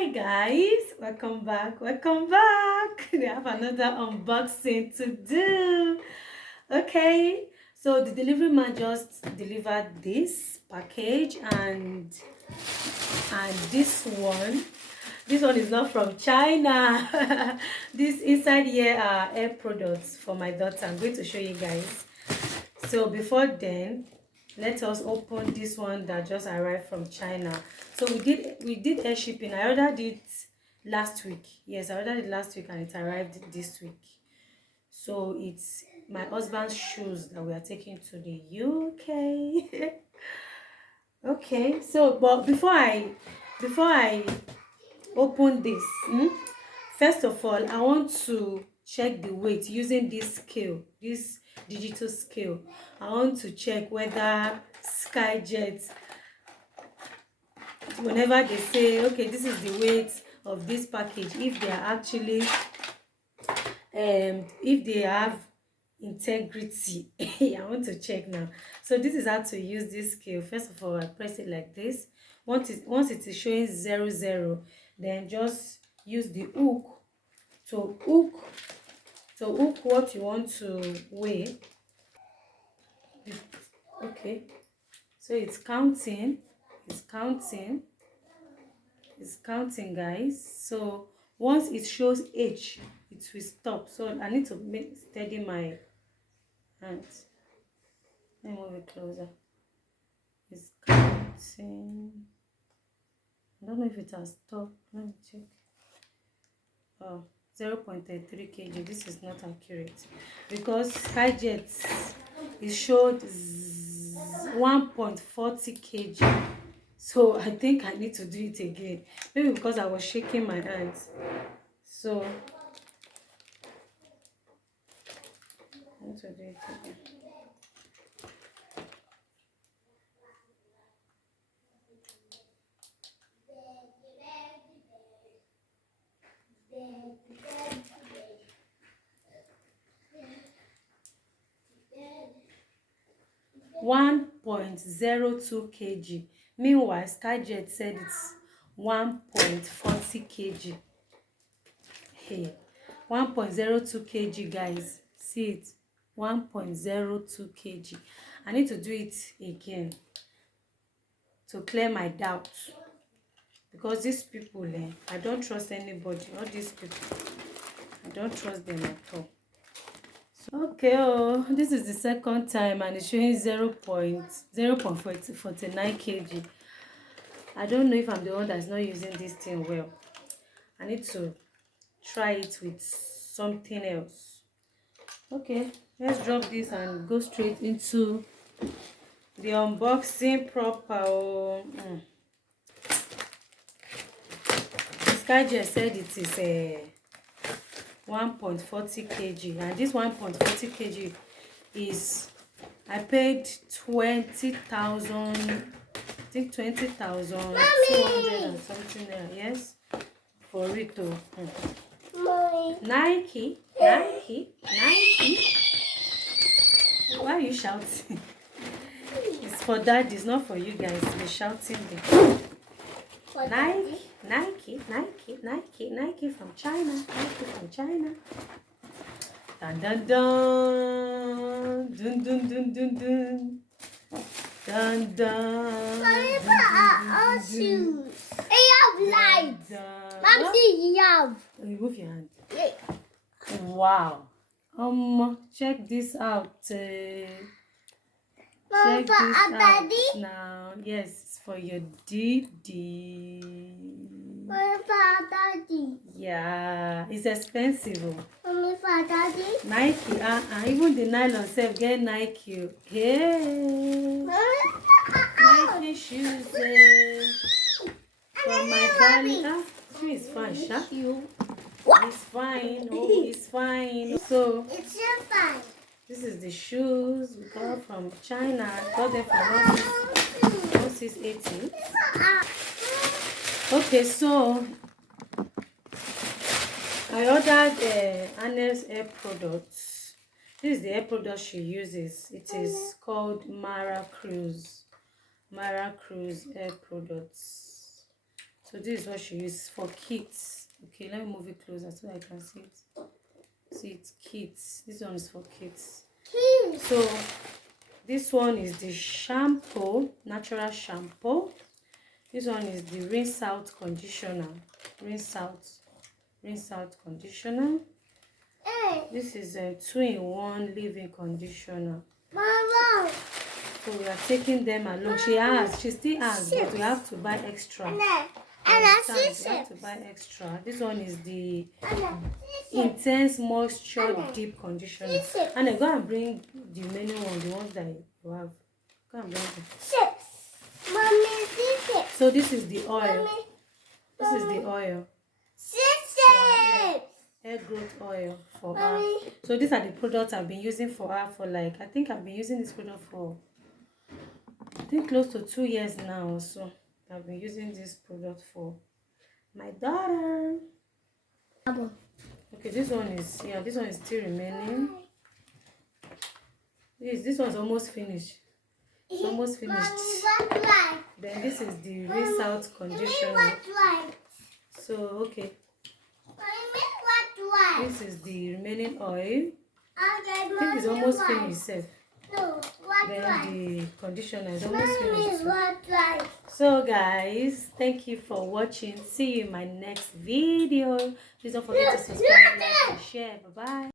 Hi guys, welcome back. We have another unboxing to do. Okay, so the delivery man just delivered this package, and this one is not from China. This inside here are hair products for my daughter. I'm going to show you guys. So before then, let us open this one that just arrived from China. So we did air shipping. I ordered it last week. Yes, I ordered it last week and it arrived this week. So it's my husband's shoes that we are taking to the UK. Okay, so but before I open this, first of all, I want to check the weight using this scale, this digital scale. I want to check whether Skyjet, whenever they say, okay, this is the weight of this package, if they are actually, if they have integrity. I want to check now. So this is how to use this scale. First of all, I press it like this. Once it is showing 00, then just use the hook to hook what you want to weigh. Okay, so it's counting, guys. So once it shows H, it will stop. So I need to make steady my hands. Let me move it closer. It's counting. I don't know if it has stopped. Let me check. Oh, 0.33 kg. This is not accurate because Skyjet it showed 1.40 kg. So I think I need to do it again. Maybe because I was shaking my hands. So I need to do it again. One 1.02 kg. Meanwhile, Skyjet said it's 1.40 kg. Hey, 1.02 kg, guys. See it? 1.02 kg. I need to do it again to clear my doubts. Because these people, I don't trust anybody. All these people, I don't trust them at all. So, okay, this is the second time and it's showing 0.49 kg. I don't know if I'm the one that's not using this thing well. I need to try it with something else. Okay, let's drop this and go straight into the unboxing proper. Skyjet said it is 1.40 kg, and this 1.40 kg is, I paid 20,000, I think 20,200 and something there. Yes, for it to Nike. Why are you shouting? It's for that, it's not for you guys. Be shouting there. Nike from China. Dun dun dun. Dun dun dun dun dun. Dun dun. Mommy, but our shoes. They have lights. Mom, see, you have. Remove your hand. Wow. Check this out. Check this out now. Yes, it's for your daddy. Mommy, for daddy. Yeah, it's expensive. Mommy, for daddy. Nike, even the nylon self get Nike. Hey, Nike shoes for my darling. She is fine, Sha. It's fine. Oh, it's fine. So It's so fine. this is the shoes we got from China. I got them for 1680. Okay, so I ordered Anna's hair products. This is the hair product she uses. It is called Mara Cruz hair products. So this is what she uses for kids. Okay, let me move it closer so I can see it. See, it's kids. This one is for kids. So this one is the shampoo, natural shampoo. This one is the rinse out conditioner. Rinse out conditioner. This is a 2-in-1 leave-in conditioner. Mama. So we are taking them along. She still has, but we have to buy extra. We have to buy extra. This one is the intense moisture deep conditioner. And go and bring the menu one, the ones that you have. Go and bring them. Mommy, so this is the oil. This is the oil. Hair growth oil for her. So these are the products I've been using for her for like, I think I've been using this product for I think close to 2 years now. So I've been using this product for my daughter. Okay, this one is still remaining. This one's almost finished. It's almost finished. Then this is the rinse out conditioner. So okay. This is the remaining oil. I think it's almost finished. Then the conditioner is almost finished. So guys, thank you for watching. See you in my next video. Please don't forget to subscribe, like, and share. Bye bye.